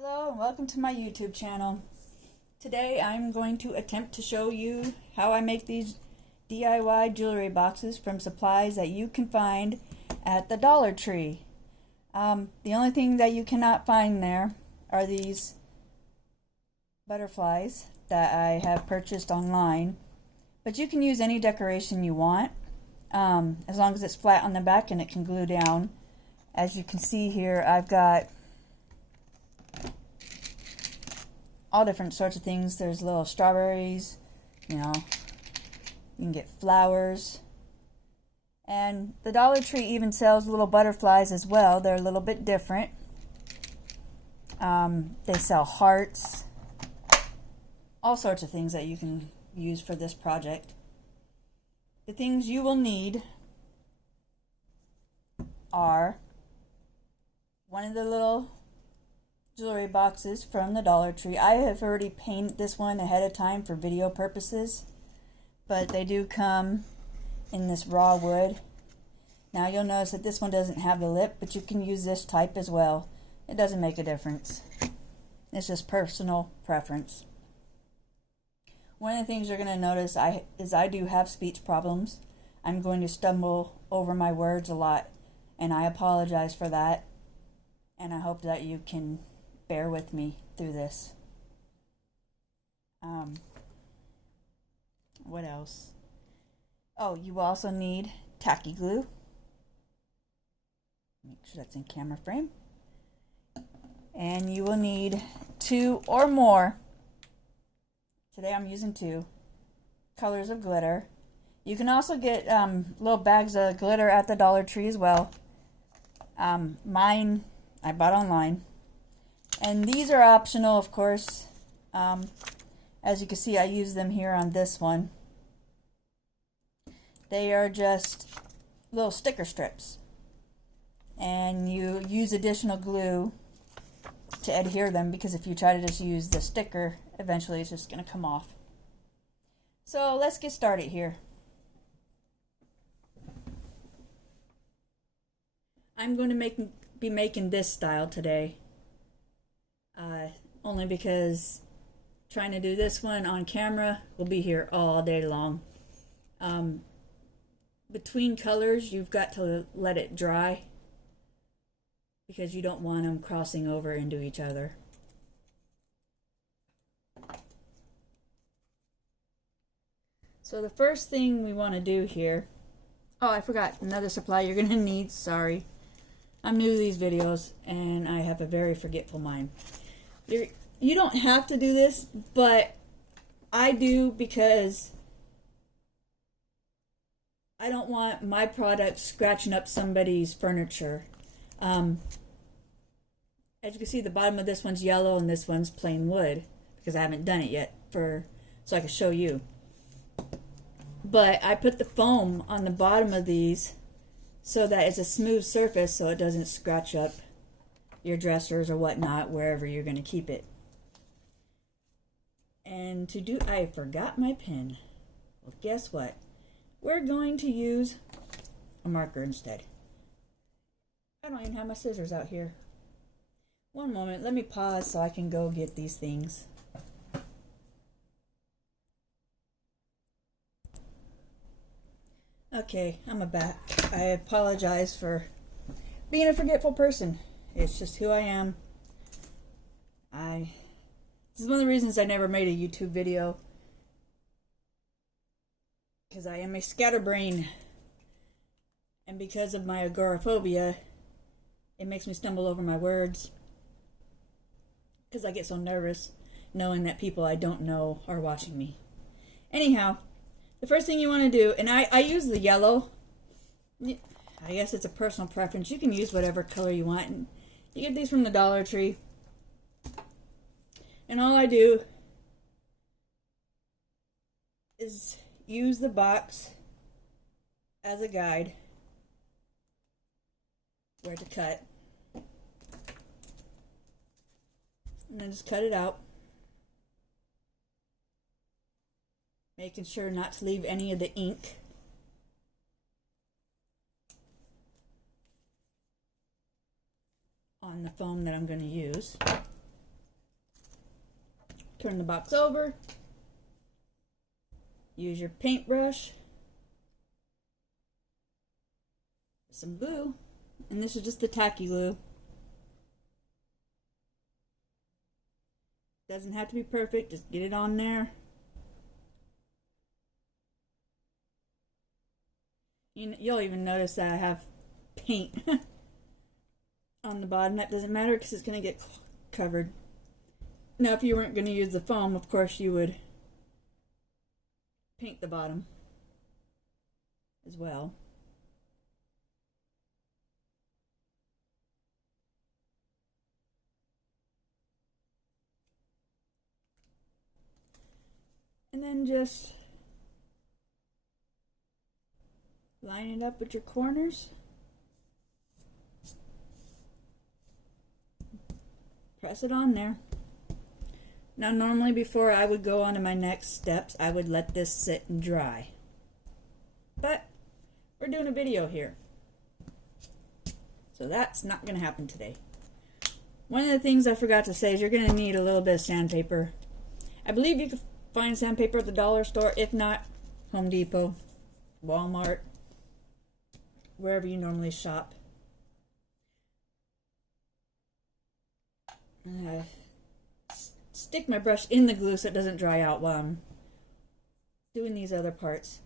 Hello and welcome to my YouTube channel. Today I'm going to attempt to show you how I make these DIY jewelry boxes from supplies that you can find at the Dollar Tree. The only thing that you cannot find there are these butterflies that I have purchased online, but you can use any decoration you want as long as it's flat on the back and it can glue down. As you can see here, I've got all different sorts of things. There's little strawberries, you can get flowers. And the Dollar Tree even sells little butterflies as well. They're a little bit different. They sell hearts, all sorts of things that you can use for this project. The things you will need are one of the little jewelry boxes from the Dollar Tree. I have already painted this one ahead of time for video purposes, but they do come in this raw wood. Now you'll notice that this one doesn't have the lip, but you can use this type as well. It doesn't make a difference. It's just personal preference. One of the things you're going to notice is I do have speech problems. I'm going to stumble over my words a lot, and I apologize for that, and I hope that you can bear with me through this. What else? Oh, you also need tacky glue. Make sure that's in camera frame. And you will need 2 or more, today I'm using 2, colors of glitter. You can also get little bags of glitter at the Dollar Tree as well. Mine I bought online. And these are optional, of course. As you can see, I use them here on this one. They are just little sticker strips. And you use additional glue to adhere them, because if you try to just use the sticker, eventually it's just going to come off. So let's get started here. I'm going to be making this style today. Only because trying to do this one on camera will be here all day long. Between colors, you've got to let it dry because you don't want them crossing over into each other. So the first thing we want to do here, oh, I forgot another supply you're going to need. Sorry, I'm new to these videos and I have a very forgetful mind. You don't have to do this, but I do because I don't want my product scratching up somebody's furniture. As you can see, the bottom of this one's yellow and this one's plain wood because I haven't done it yet so I can show you. But I put the foam on the bottom of these so that it's a smooth surface so it doesn't scratch up your dressers or whatnot wherever you're going to keep it. And I forgot my pen. Well, guess what? We're going to use a marker instead. I don't even have my scissors out here. One moment, let me pause so I can go get these things. Okay, I'm back. I apologize for being a forgetful person. It's just who I am. This is one of the reasons I never made a YouTube video, because I am a scatterbrain, and because of my agoraphobia, it makes me stumble over my words, because I get so nervous knowing that people I don't know are watching me. Anyhow, the first thing you want to do, and I use the yellow. I guess it's a personal preference. You can use whatever color you want. And you get these from the Dollar Tree. And all I do is use the box as a guide where to cut. And then just cut it out. Making sure not to leave any of the ink. On the foam that I'm going to use. Turn the box over. Use your paintbrush. Some glue. And this is just the tacky glue. Doesn't have to be perfect, just get it on there. You'll even notice that I have paint on the bottom. That doesn't matter because it's going to get covered. Now, if you weren't going to use the foam, of course you would paint the bottom as well. And then just line it up with your corners. Press it on there. Now normally before I would go on to my next steps, I would let this sit and dry. But we're doing a video here, so that's not going to happen today. One of the things I forgot to say is you're going to need a little bit of sandpaper. I believe you can find sandpaper at the dollar store. If not, Home Depot, Walmart, wherever you normally shop. Stick my brush in the glue so it doesn't dry out while I'm doing these other parts.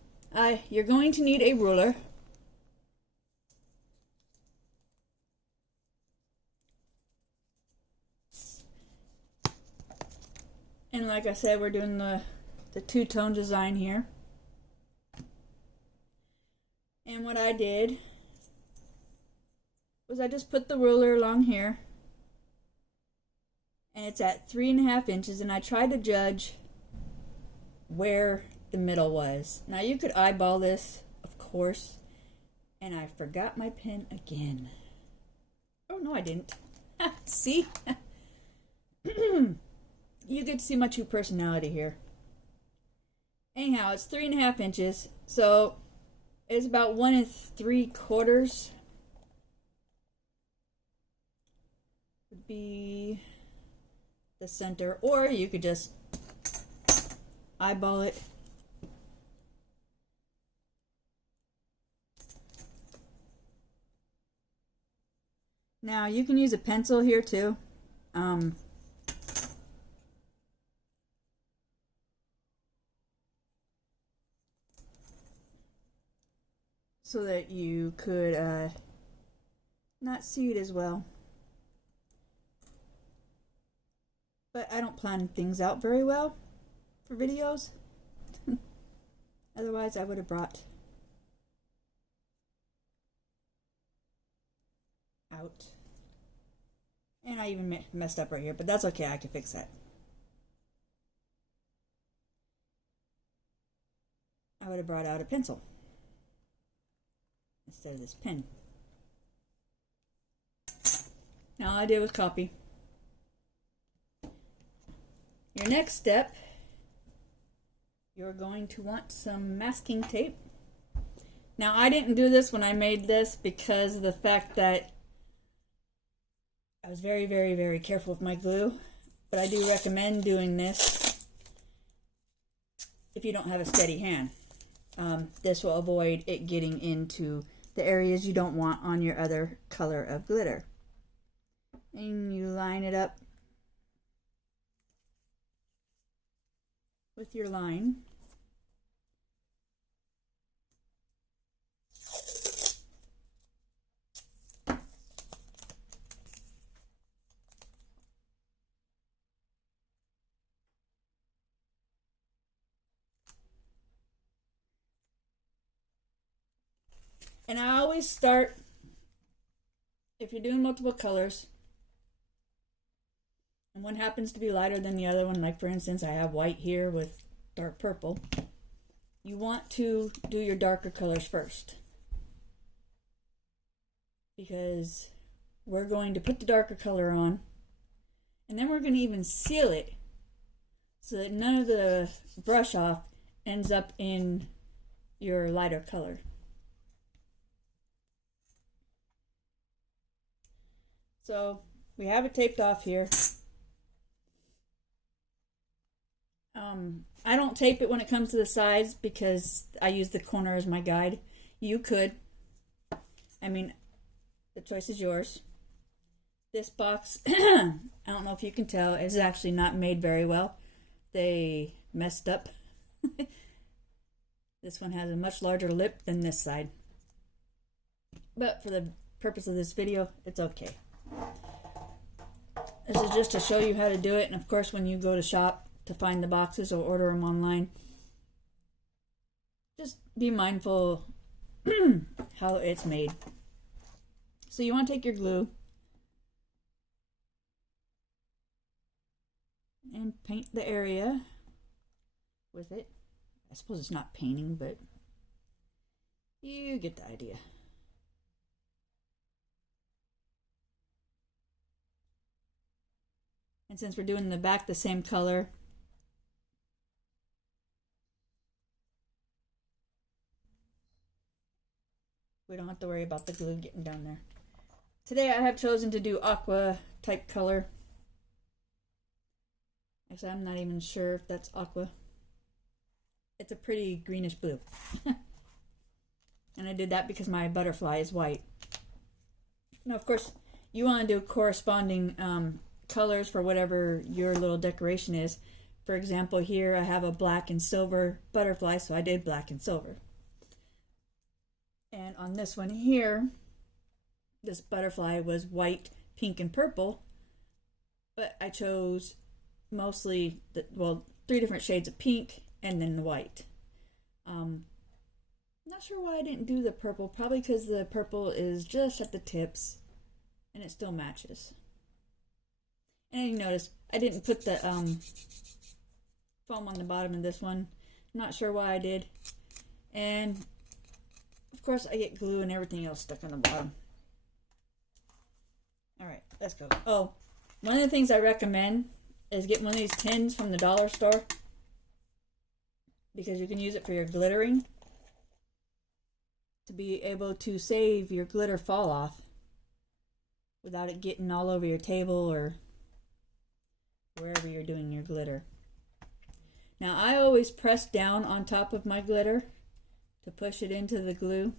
You're going to need a ruler. And like I said, we're doing the two-tone design here. And what I did was I just put the ruler along here. And it's at 3.5 inches, and I tried to judge where the middle was. Now you could eyeball this, of course, and I forgot my pen again. Oh no, I didn't. See? You get to see my true personality here. Anyhow, it's 3.5 inches, so it's about 1 3/4 would be the center, or you could just eyeball it. Now you can use a pencil here too. So that you could not see it as well. But I don't plan things out very well for videos. Otherwise I would have brought out. And I even messed up right here, but that's okay, I can fix that. I would have brought out a pencil instead of this pen. Now all I did was copy. Your next step, you're going to want some masking tape. Now I didn't do this when I made this because of the fact that I was very, very, very careful with my glue, but I do recommend doing this if you don't have a steady hand. This will avoid it getting into the areas you don't want on your other color of glitter. And you line it up with your line. And I always start, if you're doing multiple colors, and one happens to be lighter than the other one, like for instance I have white here with dark purple, you want to do your darker colors first, because we're going to put the darker color on, and then we're going to even seal it so that none of the brush off ends up in your lighter color. So we have it taped off here. I don't tape it when it comes to the sides because I use the corner as my guide. You could. I mean, the choice is yours. This box, I don't know if you can tell, is actually not made very well. They messed up. This one has a much larger lip than this side. But for the purpose of this video, it's okay. This is just to show you how to do it. And of course, when you go to shop to find the boxes or order them online, just be mindful how it's made. So you want to take your glue and paint the area with it. I suppose it's not painting, but you get the idea. And since we're doing the back the same color, we don't have to worry about the glue getting down there. Today I have chosen to do aqua type color. Actually, I'm not even sure if that's aqua. It's a pretty greenish blue. And I did that because my butterfly is white. Now, of course, you want to do corresponding colors for whatever your little decoration is. For example, here I have a black and silver butterfly, so I did black and silver. And on this one here, this butterfly was white, pink, and purple, but I chose mostly, three different shades of pink and then the white. Not sure why I didn't do the purple, probably because the purple is just at the tips and it still matches. And you notice I didn't put the foam on the bottom of this one. Not sure why I did. And of course I get glue and everything else stuck on the bottom. Alright, let's go. Oh, one of the things I recommend is get one of these tins from the dollar store, because you can use it for your glittering, to be able to save your glitter fall off without it getting all over your table or wherever you're doing your glitter. Now I always press down on top of my glitter to push it into the glue.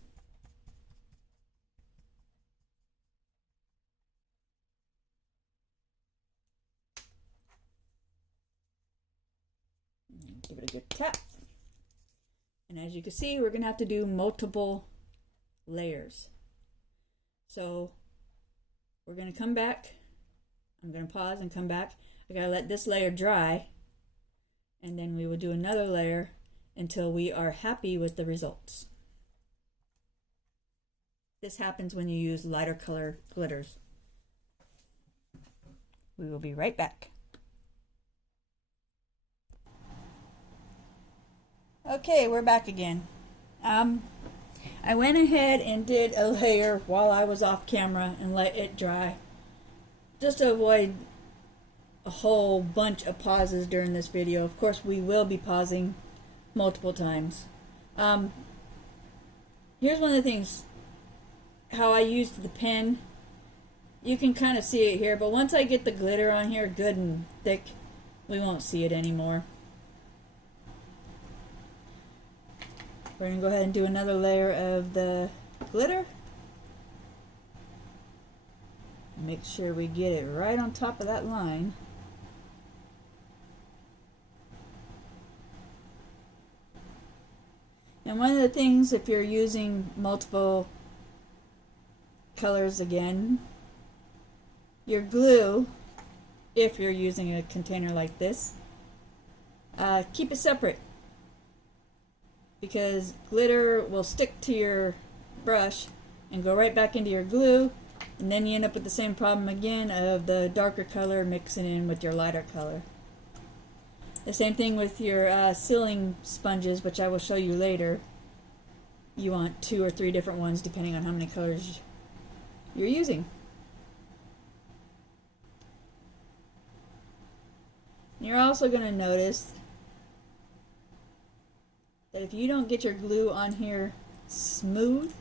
Give it a good tap. And as you can see, we're going to have to do multiple layers. So we're going to come back. I'm going to pause and come back. I got to let this layer dry, and then we will do another layer until we are happy with the results. This happens when you use lighter color glitters. We will be right back. Okay, we're back again. I went ahead and did a layer while I was off camera and let it dry, just to avoid a whole bunch of pauses during this video. Of course, we will be pausing multiple times. Here's one of the things, how I used the pen. You can kind of see it here, but once I get the glitter on here good and thick, we won't see it anymore. We're going to go ahead and do another layer of the glitter. Make sure we get it right on top of that line. And one of the things, if you're using multiple colors again, your glue, if you're using a container like this, keep it separate, because glitter will stick to your brush and go right back into your glue, and then you end up with the same problem again of the darker color mixing in with your lighter color. The same thing with your sealing sponges, which I will show you later. You want 2 or 3 different ones depending on how many colors you're using. You're also going to notice that if you don't get your glue on here smooth,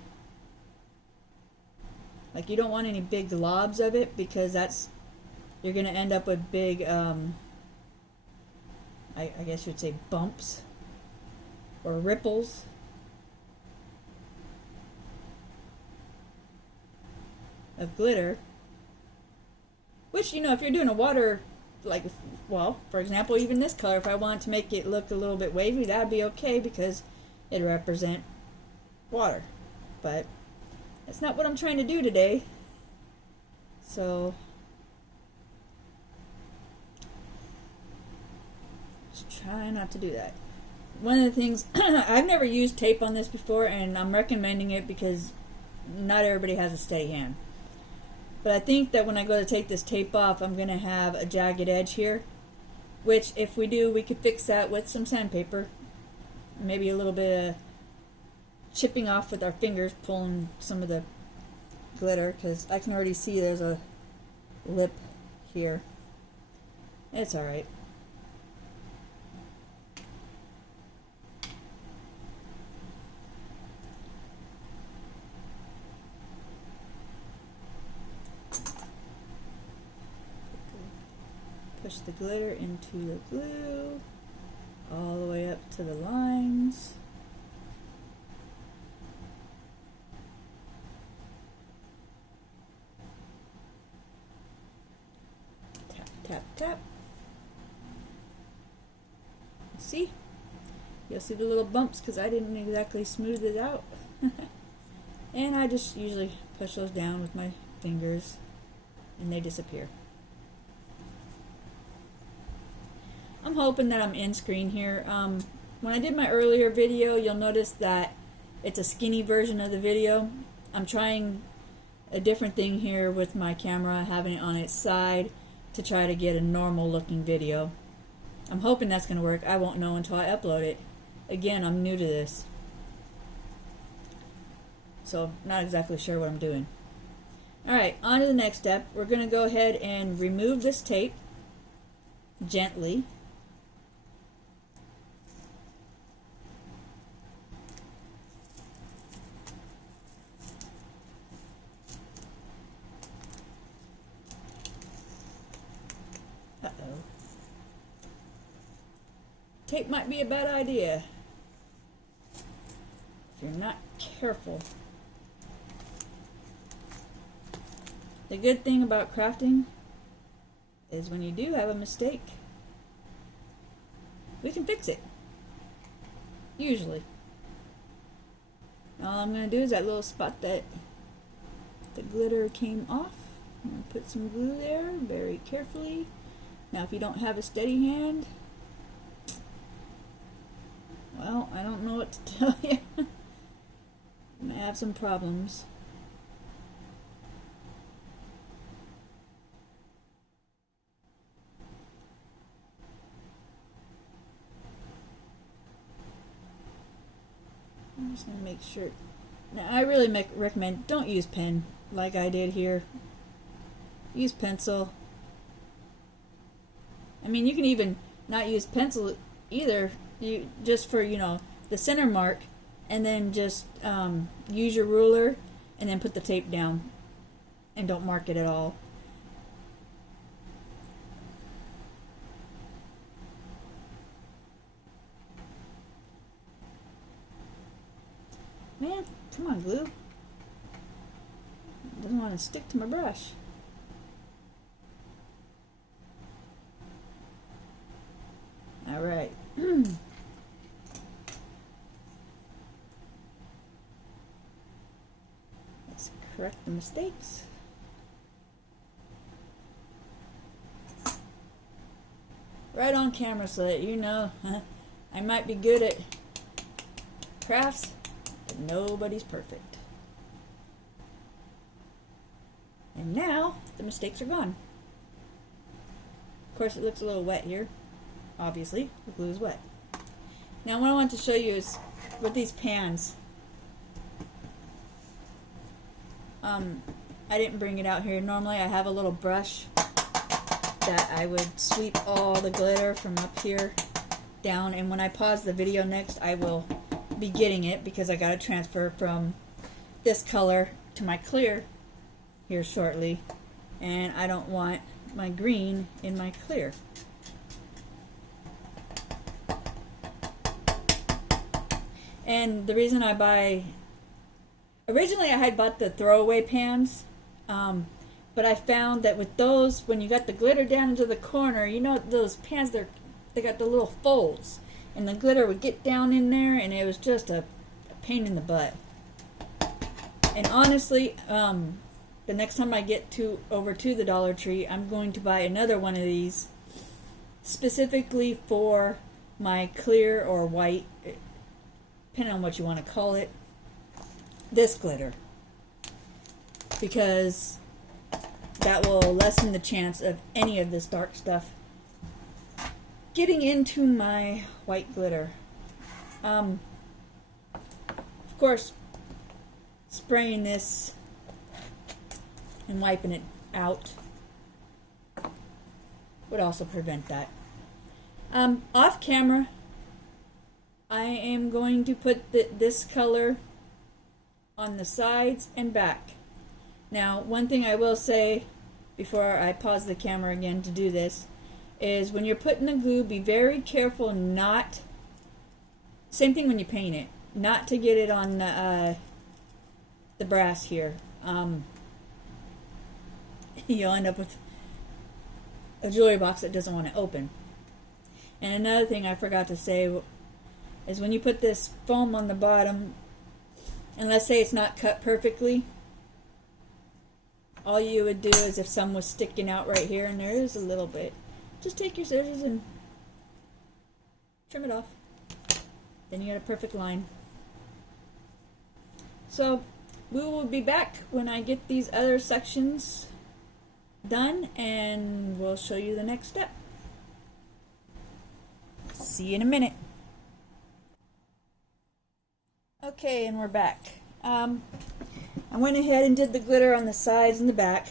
like you don't want any big globs of it, because you're going to end up with big I guess you'd say bumps or ripples. Of glitter, which, you know, if you're doing a water, like, well, for example, even this color, if I want to make it look a little bit wavy, that'd be okay because it represent water. But that's not what I'm trying to do today. So just try not to do that. One of the things, I've never used tape on this before, and I'm recommending it because not everybody has a steady hand. But I think that when I go to take this tape off, I'm going to have a jagged edge here, which if we do, we could fix that with some sandpaper. Maybe a little bit of chipping off with our fingers, pulling some of the glitter, because I can already see there's a lip here. It's alright. Push the glitter into the glue all the way up to the lines. Tap, tap, tap. See? You'll see the little bumps because I didn't exactly smooth it out. And I just usually push those down with my fingers and they disappear. I'm hoping that I'm in screen here. When I did my earlier video, you'll notice that it's a skinny version of the video. I'm trying a different thing here with my camera, having it on its side to try to get a normal looking video. I'm hoping that's going to work. I won't know until I upload it. Again, I'm new to this, so not exactly sure what I'm doing. Alright, on to the next step. We're going to go ahead and remove this tape gently. Uh-oh. Tape might be a bad idea if you're not careful. The good thing about crafting is when you do have a mistake, we can fix it. Usually. All I'm going to do is that little spot that the glitter came off. I'm going to put some glue there very carefully. Now if you don't have a steady hand, well, I don't know what to tell you. You might have some problems. I'm just going to make sure. Now I really recommend don't use pen like I did here. Use pencil. I mean, you can even not use pencil either. You just for, you know, the center mark, and then just use your ruler and then put the tape down and don't mark it at all. Man, come on, glue. It doesn't want to stick to my brush. All right. Let's correct the mistakes. Right on camera so that you know I might be good at crafts, but nobody's perfect. And now the mistakes are gone. Of course, it looks a little wet here. Obviously, the glue is wet. Now what I want to show you is with these pans. I didn't bring it out here. Normally I have a little brush that I would sweep all the glitter from up here down, and when I pause the video next I will be getting it because I got to transfer from this color to my clear here shortly, and I don't want my green in my clear. And the reason I buy, originally I had bought the throwaway pans, but I found that with those, when you got the glitter down into the corner, you know those pans, they got the little folds, and the glitter would get down in there, and it was just a pain in the butt. And honestly, the next time I get over to the Dollar Tree, I'm going to buy another one of these specifically for my clear or white, depending on what you want to call it, this glitter, because that will lessen the chance of any of this dark stuff getting into my white glitter. Of course, spraying this and wiping it out would also prevent that. Off camera, I am going to put this color on the sides and back. Now, one thing I will say before I pause the camera again to do this is when you're putting the glue, be very careful not, same thing when you paint it, not to get it on the brass here. You'll end up with a jewelry box that doesn't want to open. And another thing I forgot to say is when you put this foam on the bottom, and let's say it's not cut perfectly, all you would do is if some was sticking out right here, and there is a little bit, just take your scissors and trim it off. Then you got a perfect line. So we will be back when I get these other sections done, and we'll show you the next step. See you in a minute. Okay, and we're back. I went ahead and did the glitter on the sides and the back.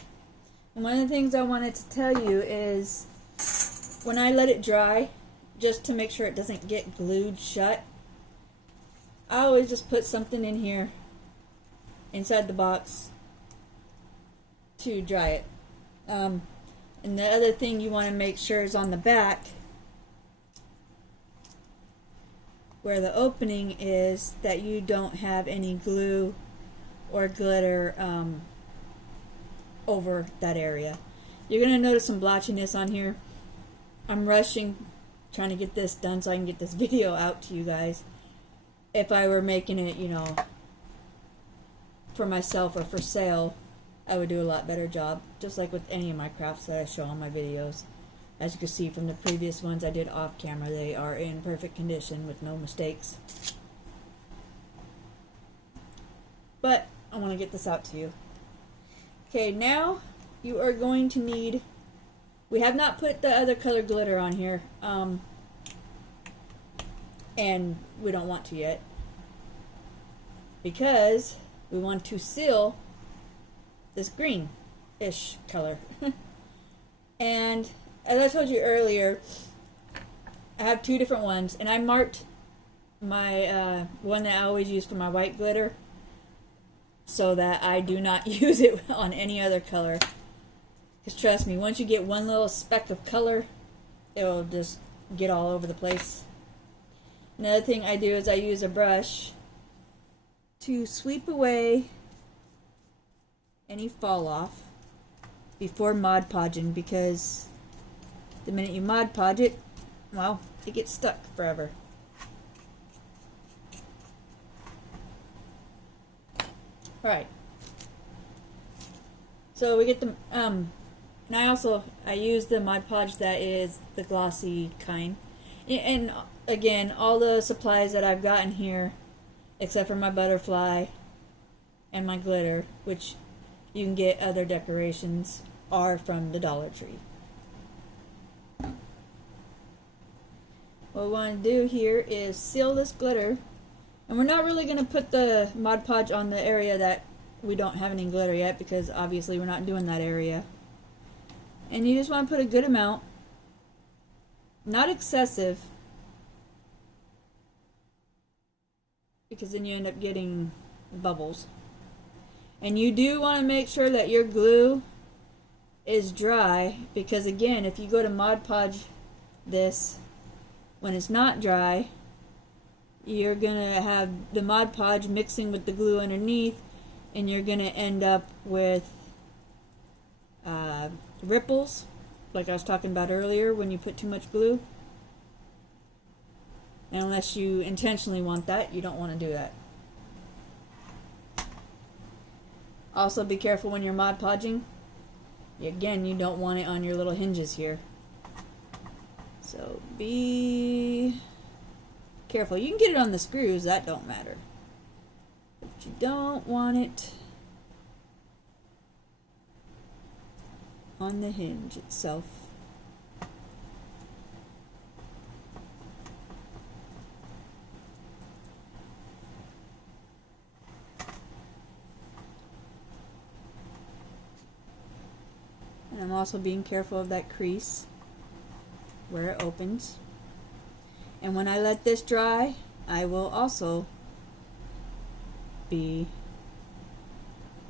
And one of the things I wanted to tell you is when I let it dry, just to make sure it doesn't get glued shut, I always just put something in here inside the box to dry it. And the other thing you want to make sure is on the back, where the opening is, that you don't have any glue or glitter over that area. You're going to notice some blotchiness on here. I'm rushing, trying to get this done so I can get this video out to you guys. If I were making it, you know, for myself or for sale, I would do a lot better job, just like with any of my crafts that I show on my videos. As you can see from the previous ones I did off camera, they are in perfect condition with no mistakes. But I want to get this out to you. Okay, now you are going to need, we have not put the other color glitter on here, and we don't want to yet, because we want to seal this green-ish color. And as I told you earlier, I have two different ones, and I marked my one that I always use for my white glitter so that I do not use it on any other color. Because trust me, once you get one little speck of color, it'll just get all over the place. Another thing I do is I use a brush to sweep away any fall off before Mod Podging, because the minute you Mod Podge it, well, it gets stuck forever. Alright. So we get the, and I use the Mod Podge that is the glossy kind. And again, all the supplies that I've gotten here, except for my butterfly and my glitter, which you can get other decorations, are from the Dollar Tree. What we want to do here is seal this glitter, and we're not really going to put the Mod Podge on the area that we don't have any glitter yet, because obviously we're not doing that area. And you just want to put a good amount, not excessive, because then you end up getting bubbles. And you do want to make sure that your glue is dry, because again, if you go to Mod Podge this when it's not dry, you're gonna have the Mod Podge mixing with the glue underneath, and you're gonna end up with ripples, like I was talking about earlier when you put too much glue. And unless you intentionally want that, you don't want to do that. Also, be careful when you're Mod Podging. Again, you don't want it on your little hinges here. So be careful. You can get it on the screws, that don't matter. But you don't want it on the hinge itself. And I'm also being careful of that crease where it opens. And when I let this dry, I will also be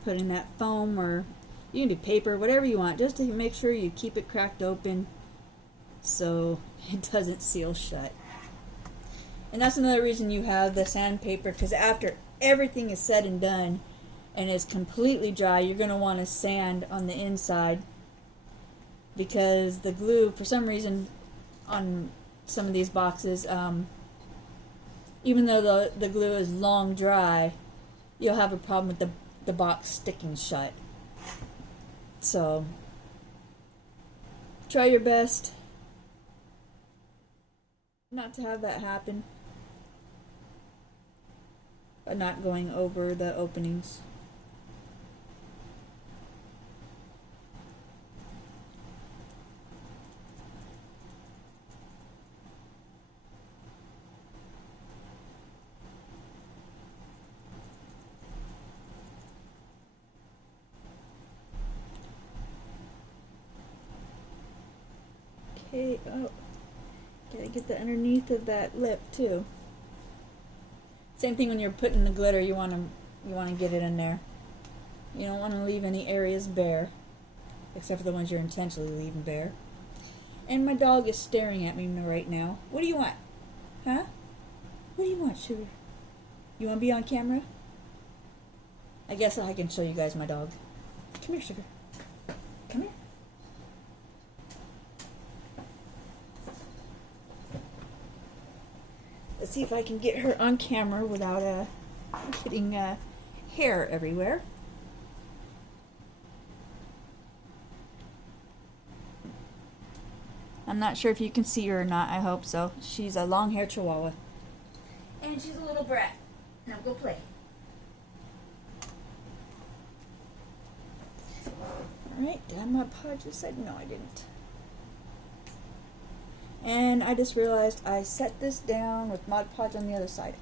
putting that foam, or you can do paper, whatever you want, just to make sure you keep it cracked open so it doesn't seal shut. And that's another reason you have the sandpaper, because after everything is said and done and is completely dry, you're going to want to sand on the inside, because the glue, for some reason, on some of these boxes, even though the glue is long dry, you'll have a problem with the box sticking shut. So try your best not to have that happen, but not going over the openings. Okay, oh, gotta get the underneath of that lip too. Same thing when you're putting the glitter, you wanna get it in there. You don't want to leave any areas bare, except for the ones you're intentionally leaving bare. And my dog is staring at me right now. What do you want? Huh? What do you want, sugar? You want to be on camera? I guess I can show you guys my dog. Come here, sugar. Come here. Let's see if I can get her on camera without getting hair everywhere. I'm not sure if you can see her or not. I hope so. She's a long-haired Chihuahua. And she's a little brat. Now go play. Alright, did I Mod Podge this side? No, I didn't. And I just realized I set this down with Mod Podge on the other side.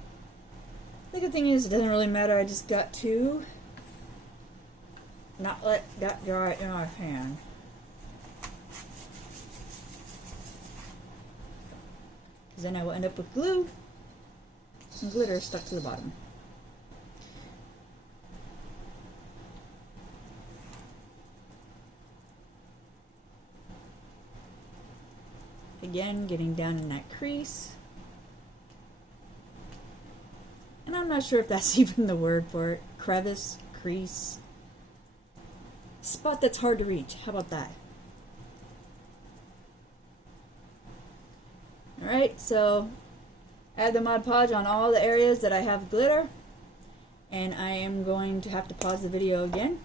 The good thing is it doesn't really matter. I just got to not let that dry in our hand. Because then I will end up with glue and glitter stuck to the bottom. Again, getting down in that crease. And I'm not sure if that's even the word for it. Crevice, crease. Spot that's hard to reach. How about that? Alright, so add the Mod Podge on all the areas that I have glitter. And I am going to have to pause the video again.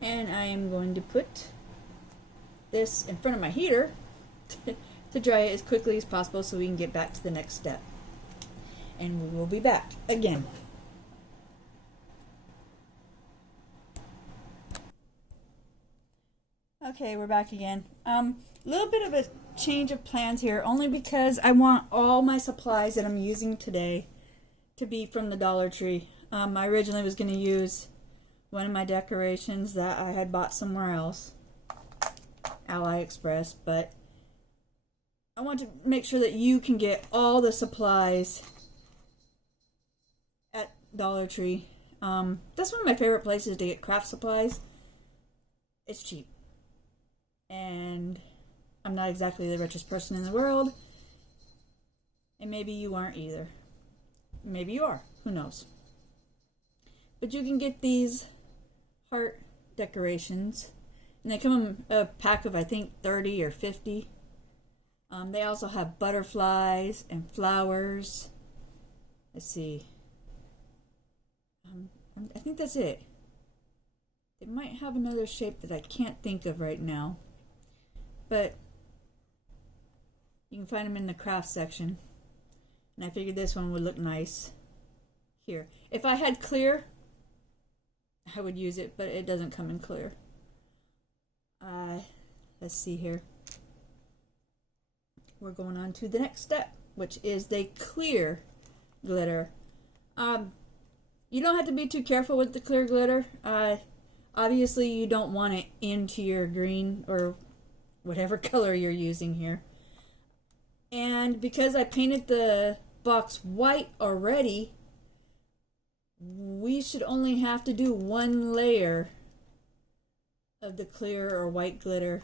And I am going to put this in front of my heater to dry it as quickly as possible so we can get back to the next step. And we will be back again. Okay, we're back again. Little bit of a change of plans here, only because I want all my supplies that I'm using today to be from the Dollar Tree. I originally was going to use one of my decorations that I had bought somewhere else, AliExpress, but I want to make sure that you can get all the supplies at Dollar Tree. That's one of my favorite places to get craft supplies. It's cheap. And I'm not exactly the richest person in the world. And maybe you aren't either. Maybe you are. Who knows? But you can get these heart decorations. And they come in a pack of, I think, 30 or 50. They also have butterflies and flowers. Let's see. I think that's it. They might have another shape that I can't think of right now. But you can find them in the craft section. And I figured this one would look nice here. If I had clear, I would use it, but it doesn't come in clear. Let's see here. We're going on to the next step, which is the clear glitter. You don't have to be too careful with the clear glitter. Obviously, you don't want it into your green or whatever color you're using here. And because I painted the box white already, we should only have to do one layer of the clear or white glitter,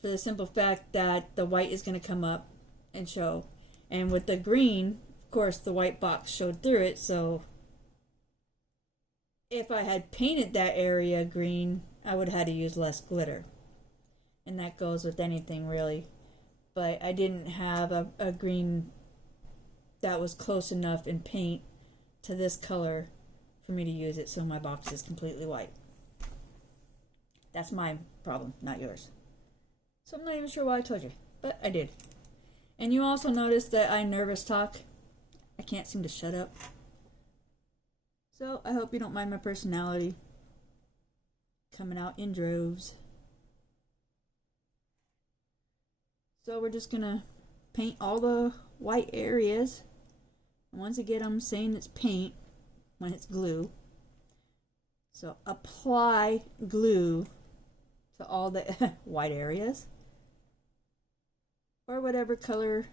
for the simple fact that the white is going to come up and show. And with the green, of course, the white box showed through it, so if I had painted that area green, I would have had to use less glitter. And that goes with anything, really. But I didn't have a green that was close enough in paint to this color for me to use it, so my box is completely white. That's my problem, not yours. So I'm not even sure why I told you, but I did. And you also notice that I nervous talk. I can't seem to shut up. So I hope you don't mind my personality coming out in droves. So we're just gonna paint all the white areas. And once again, I'm saying it's paint when it's glue. So apply glue to all the white areas, or whatever color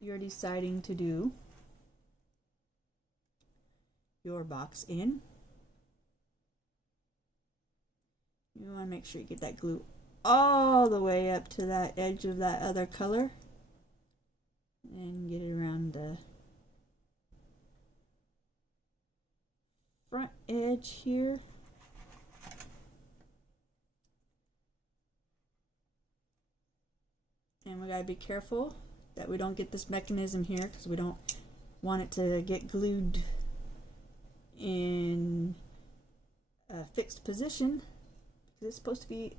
you're deciding to do your box in. You want to make sure you get that glue all the way up to that edge of that other color and get it around the front edge here. And we gotta be careful that we don't get this mechanism here, because we don't want it to get glued in a fixed position, because it's supposed to be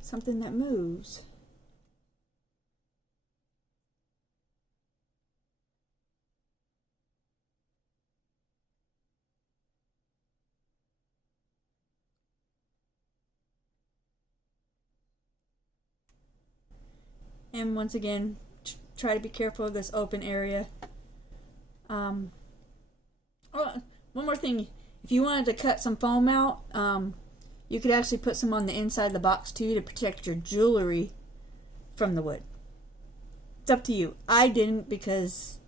something that moves. And once again, try to be careful of this open area. Oh, one more thing. If you wanted to cut some foam out, you could actually put some on the inside of the box too to protect your jewelry from the wood. It's up to you. I didn't, because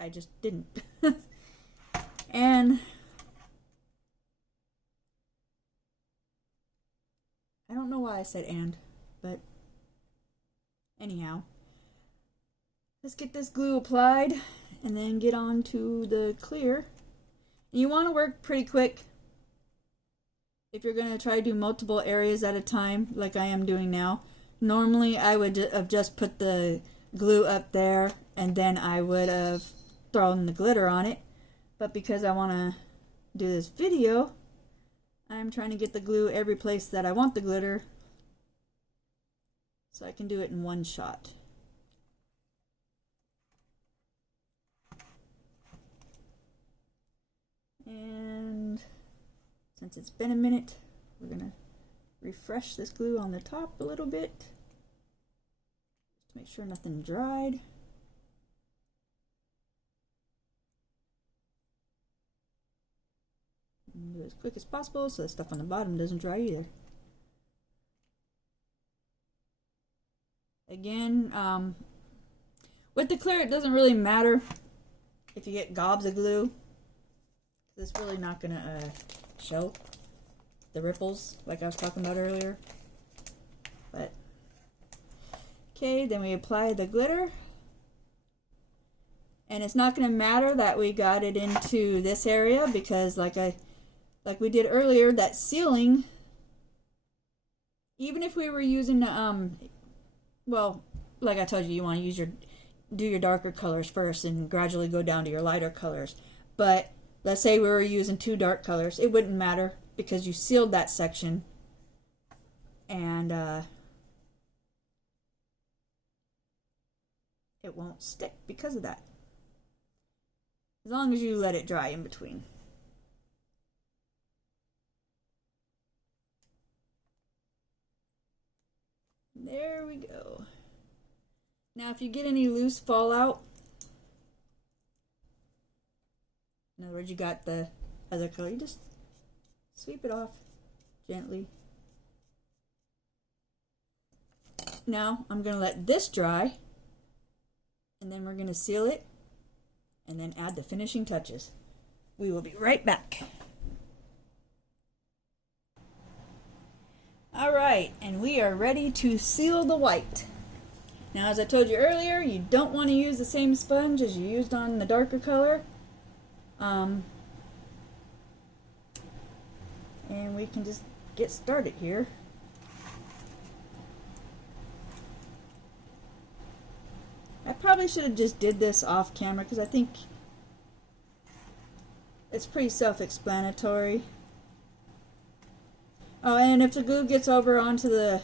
I just didn't. And I don't know why I said and, but anyhow, let's get this glue applied and then get on to the clear. You want to work pretty quick if you're going to try to do multiple areas at a time, like I am doing now. Normally I would have just put the glue up there and then I would have thrown the glitter on it, but because I want to do this video, I'm trying to get the glue every place that I want the glitter, so I can do it in one shot. And since it's been a minute, we're gonna refresh this glue on the top a little bit, just to make sure nothing dried. And do it as quick as possible so the stuff on the bottom doesn't dry either. Again, with the clear, it doesn't really matter if you get gobs of glue. It's really not going to show the ripples like I was talking about earlier. But okay, then we apply the glitter. And it's not going to matter that we got it into this area, because like we did earlier, that sealing, even if we were using well, like I told you, you want to do your darker colors first and gradually go down to your lighter colors. But let's say we were using 2 dark colors, it wouldn't matter because you sealed that section, and it won't stick because of that, as long as you let it dry in between. There we go. Now if you get any loose fallout, in other words, you got the other color, you just sweep it off gently. Now I'm going to let this dry, and then we're going to seal it and then add the finishing touches. We will be right back. Alright, and we are ready to seal the white. Now, as I told you earlier, you don't want to use the same sponge as you used on the darker color. And we can just get started here. I probably should have just did this off camera because I think it's pretty self-explanatory. Oh, and if the glue gets over onto the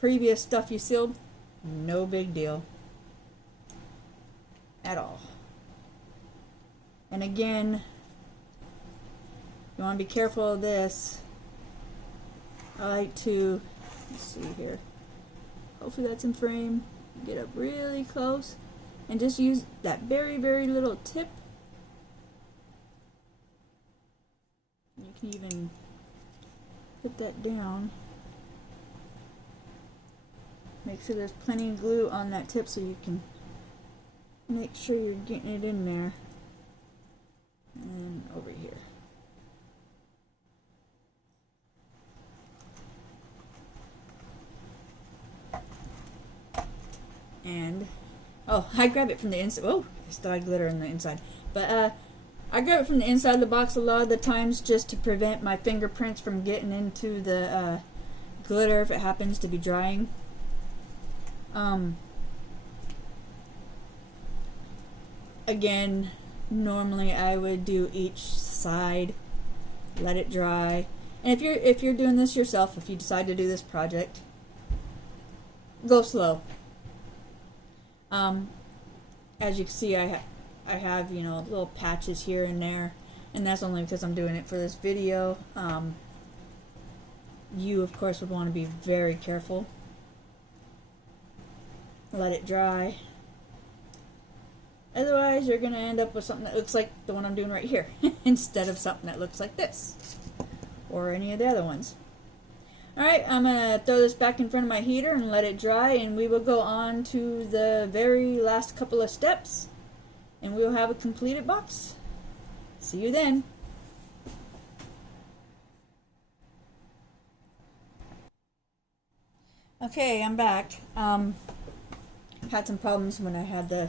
previous stuff you sealed, no big deal at all. And again, you want to be careful of this. I like to, let's see here, hopefully that's in frame. Get up really close and just use that very, very little tip. You can even put that down. Make sure there's plenty of glue on that tip so you can make sure you're getting it in there. And over here. And oh, I grab it from the inside. Oh, I still had glitter on the inside. But I grab it from the inside of the box a lot of the times just to prevent my fingerprints from getting into the glitter if it happens to be drying. Again, normally I would do each side, let it dry. And if you're doing this yourself, if you decide to do this project, go slow. As you can see, I have, you know, little patches here and there, and that's only because I'm doing it for this video. You, of course, would want to be very careful. Let it dry. Otherwise, you're going to end up with something that looks like the one I'm doing right here, instead of something that looks like this, or any of the other ones. Alright, I'm going to throw this back in front of my heater and let it dry, and we will go on to the very last couple of steps, and we'll have a completed box. See you then. Okay, I'm back. Had some problems when I had the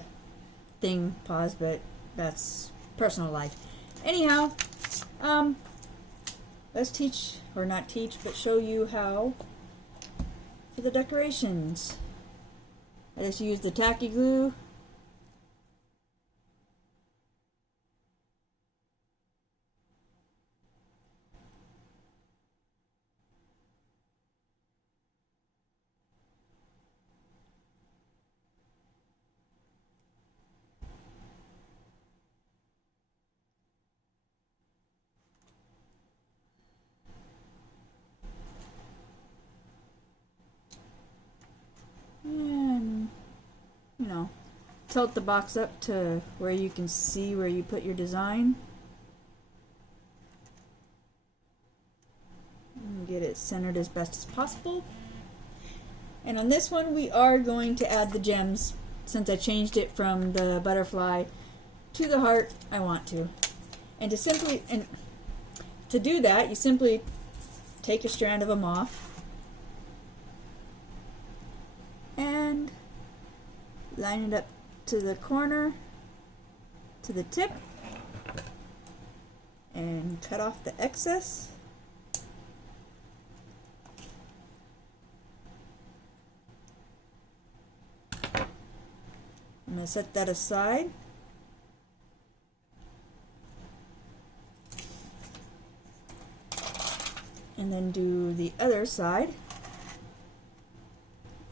thing paused, but that's personal life. Anyhow, let's teach, or not teach, but show you how for the decorations. I just used the tacky glue. And, you know, tilt the box up to where you can see where you put your design. And get it centered as best as possible. And on this one we are going to add the gems, since I changed it from the butterfly to the heart. I want to. And to do that, you simply take a strand of them off and line it up to the corner, to the tip, and cut off the excess. I'm going to set that aside. And then do the other side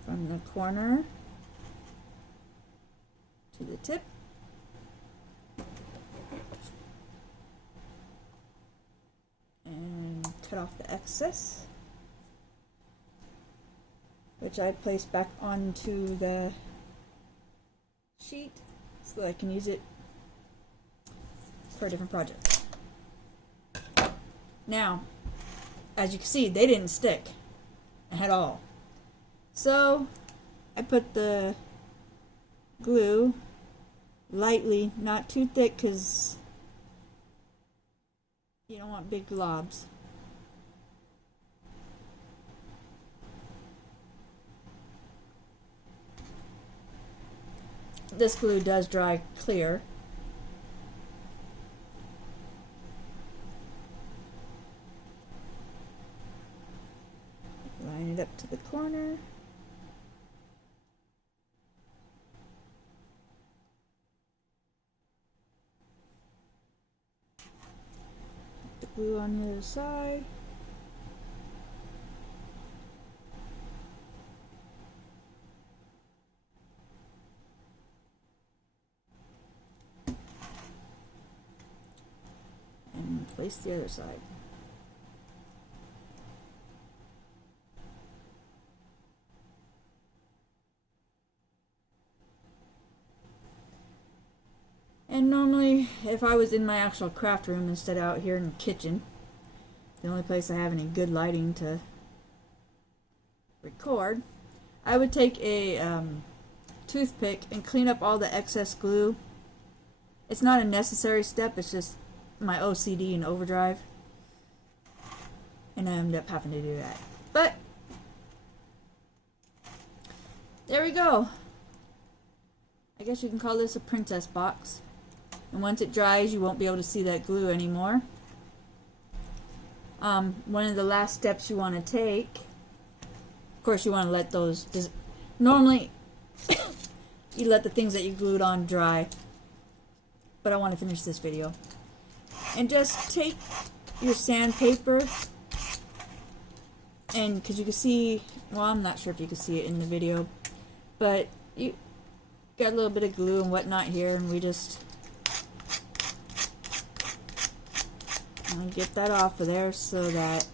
from the corner to the tip. And cut off the excess, which I place back onto the sheet so that I can use it for a different project. Now, as you can see, they didn't stick at all. So I put the glue lightly, not too thick, because you don't want big globs. This glue does dry clear. Line it up to the corner. Put the glue on the other side. And place the other side. And normally, if I was in my actual craft room instead of out here in the kitchen, the only place I have any good lighting to record, I would take a toothpick and clean up all the excess glue. It's not a necessary step, it's just my OCD in overdrive. And I end up having to do that. But, there we go. I guess you can call this a princess box. And once it dries, you won't be able to see that glue anymore. One of the last steps you want to take, of course you want to let those, normally you let the things that you glued on dry, but I want to finish this video. And just take your sandpaper, and because you can see, well, I'm not sure if you can see it in the video, but you got a little bit of glue and whatnot here, and we just get that off of there so that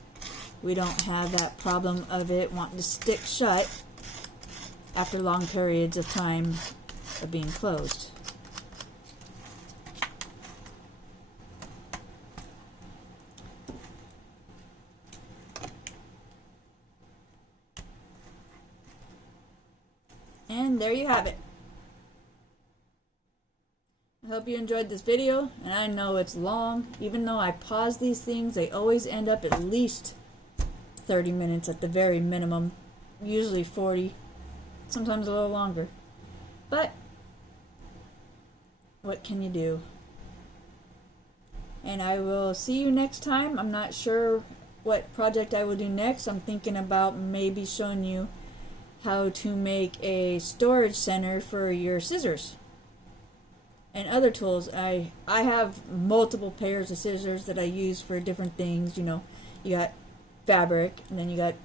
we don't have that problem of it wanting to stick shut after long periods of time of being closed. And there you have it. I hope you enjoyed this video, and I know it's long. Even though I pause these things, they always end up at least 30 minutes at the very minimum, usually 40, sometimes a little longer. But what can you do? And I will see you next time. I'm not sure what project I will do next. I'm thinking about maybe showing you how to make a storage center for your scissors and other tools. I have multiple pairs of scissors that I use for different things. You know, you got fabric, and then you got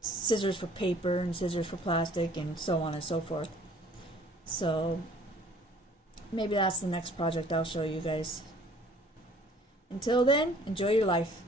scissors for paper and scissors for plastic, and so on and so forth. So maybe that's the next project I'll show you guys. Until then, enjoy your life.